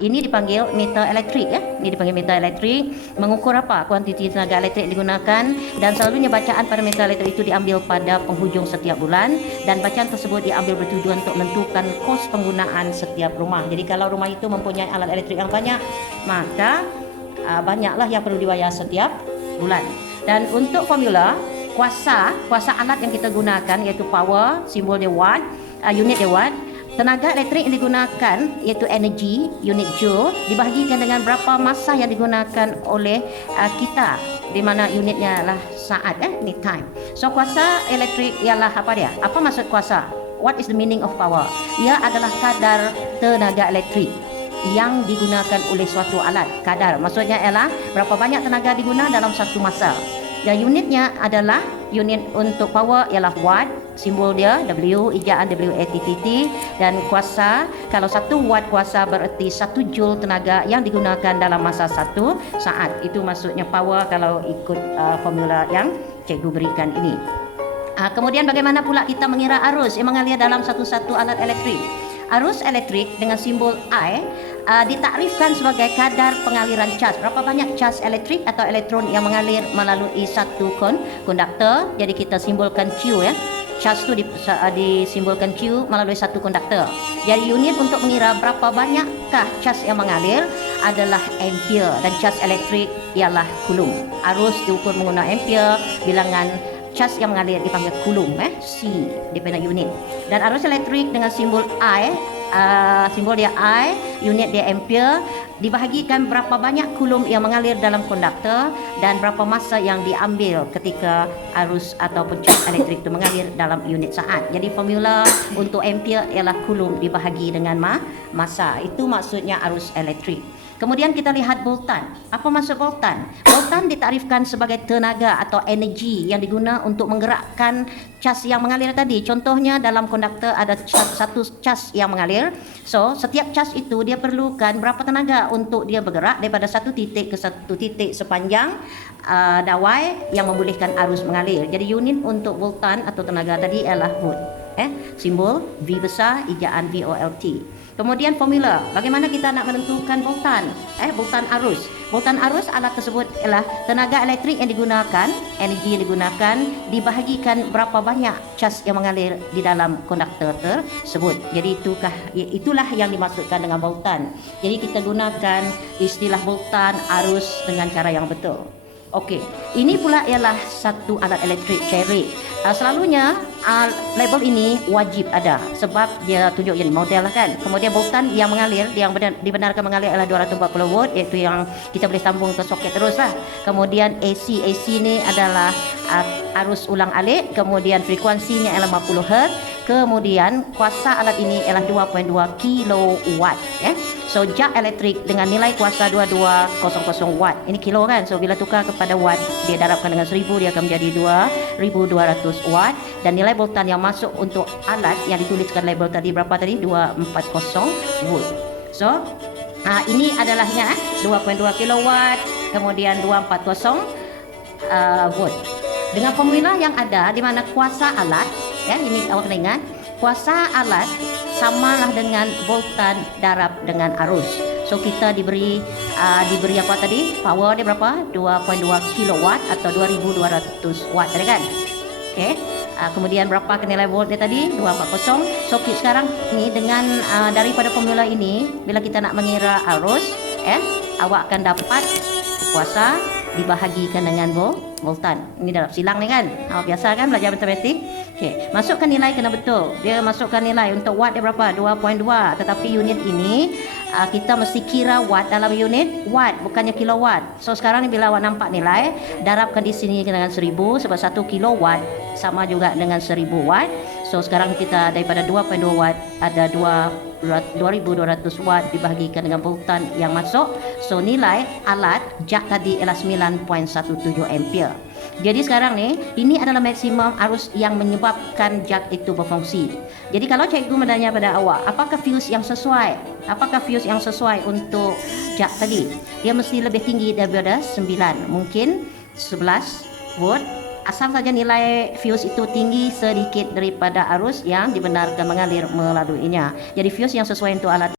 Ini dipanggil meter elektrik ya. Ini dipanggil meter elektrik. Mengukur apa? Kuantiti tenaga elektrik digunakan, dan selalunya bacaan pada meter elektrik itu diambil pada penghujung setiap bulan, dan bacaan tersebut diambil bertujuan untuk menentukan kos penggunaan setiap rumah. Jadi kalau rumah itu mempunyai alat elektrik yang banyak, maka banyaklah yang perlu dibayar setiap bulan. Dan untuk formula kuasa alat yang kita gunakan iaitu power, simbol dia watt, unit dia watt. Tenaga elektrik yang digunakan iaitu energi, unit joule, dibahagikan dengan berapa masa yang digunakan oleh kita, di mana unitnya adalah saat, ni time. So kuasa elektrik ialah apa dia? Apa maksud kuasa? What is the meaning of power? Ia adalah kadar tenaga elektrik yang digunakan oleh suatu alat. Kadar maksudnya ialah berapa banyak tenaga digunakan dalam satu masa. Dan unitnya adalah, unit untuk power ialah watt, simbol dia W, ejaan WATTT, dan kuasa, kalau 1 watt kuasa bererti 1 joule tenaga yang digunakan dalam masa 1 saat. Itu maksudnya power kalau ikut formula yang cikgu berikan ini. Kemudian bagaimana pula kita mengira arus yang mengalir dalam satu-satu alat elektrik? Arus elektrik dengan simbol I ditakrifkan sebagai kadar pengaliran cas. Berapa banyak cas elektrik atau elektron yang mengalir melalui satu konduktor. Jadi kita simbolkan Q ya. Cas itu disimbolkan Q melalui satu konduktor. Jadi unit untuk mengira berapa banyakkah cas yang mengalir adalah ampere, dan cas elektrik ialah coulomb. Arus diukur menggunakan ampere, bilangan cas yang mengalir dipanggil coulomb, C dependent unit. Dan arus elektrik dengan simbol I, simbol dia I, unit dia ampere, dibahagikan berapa banyak coulomb yang mengalir dalam konduktor dan berapa masa yang diambil ketika arus ataupun cas elektrik itu mengalir dalam unit saat. Jadi formula untuk ampere ialah coulomb dibahagi dengan masa. Itu maksudnya arus elektrik. Kemudian kita lihat voltan. Apa maksud voltan? Voltan ditakrifkan sebagai tenaga atau energi yang diguna untuk menggerakkan cas yang mengalir tadi. Contohnya dalam konduktor ada satu cas yang mengalir. So, setiap cas itu dia perlukan berapa tenaga untuk dia bergerak daripada satu titik ke satu titik sepanjang dawai yang membolehkan arus mengalir. Jadi unit untuk voltan atau tenaga tadi ialah volt. Simbol V besar, ejaan VOLT. Kemudian formula, bagaimana kita nak menentukan voltan? Voltan arus. Voltan arus, alat tersebut ialah tenaga elektrik yang digunakan, energi yang digunakan, dibahagikan berapa banyak cas yang mengalir di dalam konduktor tersebut. Jadi itulah yang dimaksudkan dengan voltan. Jadi kita gunakan istilah voltan arus dengan cara yang betul. Okey, ini pula ialah satu alat elektrik cerik. Selalunya label ini wajib ada sebab dia tunjuk jadi model lah kan. Kemudian voltan yang mengalir, yang dibenarkan mengalir adalah 240 volt, iaitu yang kita boleh sambung ke soket terus lah. Kemudian AC ni adalah arus ulang alik. Kemudian frekuensinya ialah 50 Hz. Kemudian kuasa alat ini ialah 2.2 kilowatt. So jak elektrik dengan nilai kuasa 2200 watt. Ini kilo kan. So bila tukar kepada watt, dia darabkan dengan 1000, dia akan menjadi 2200 watt. Dan nilai voltan yang masuk untuk alat yang dituliskan label tadi berapa tadi? 240 volt. So ini adalah 2.2 kilowatt, kemudian 240 volt. Dengan formula yang ada di mana kuasa alat, ini awak kena ingat, kuasa alat samalah dengan voltan darab dengan arus. So kita diberi apa tadi? Power dia berapa? 2.2 kilowatt atau 2200 watt tadi kan? Okey. Kemudian berapa nilai volt dia tadi? 240. So sekarang ni dengan daripada formula ini, bila kita nak mengira arus, awak akan dapat kuasa dibahagikan dengan voltan. Ini dalam silang ni kan. Biasa kan belajar matematik. Okey, masukkan nilai kena betul. Dia masukkan nilai untuk watt dia berapa? 2.2. Tetapi unit ini kita mesti kira watt dalam unit watt, bukannya kilowatt. So sekarang ni bila awak nampak nilai, darabkan di sini dengan 1000 sebab 1 kilowatt sama juga dengan 1000 watt. So sekarang kita daripada 2.2 watt ada 2200 watt dibahagikan dengan voltan yang masuk. So nilai alat jak tadi ialah 9.17 ampere. Jadi sekarang ni, ini adalah maksimum arus yang menyebabkan jak itu berfungsi. Jadi kalau cikgu bertanya pada awak, apakah fuse yang sesuai? Apakah fuse yang sesuai untuk jak tadi? Dia mesti lebih tinggi daripada 9, mungkin 11 volt. Asal saja nilai fuse itu tinggi sedikit daripada arus yang dibenarkan mengalir melaluinya. Jadi fuse yang sesuai untuk alat